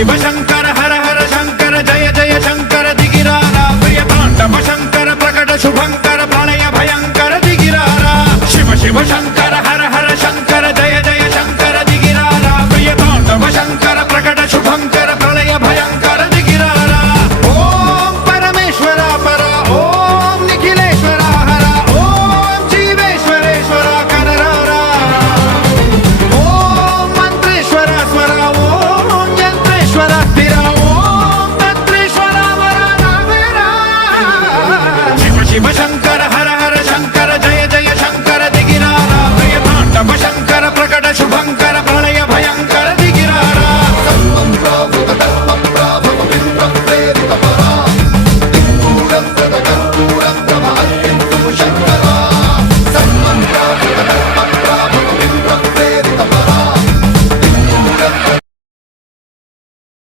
शिव शंकर हर हर शंकर जय जय शंकर दिगिरारा प्रिय तांडव शंकर प्रकट शुभंकर प्रलय भयंकर दिगिरारा शिव शिव शंकर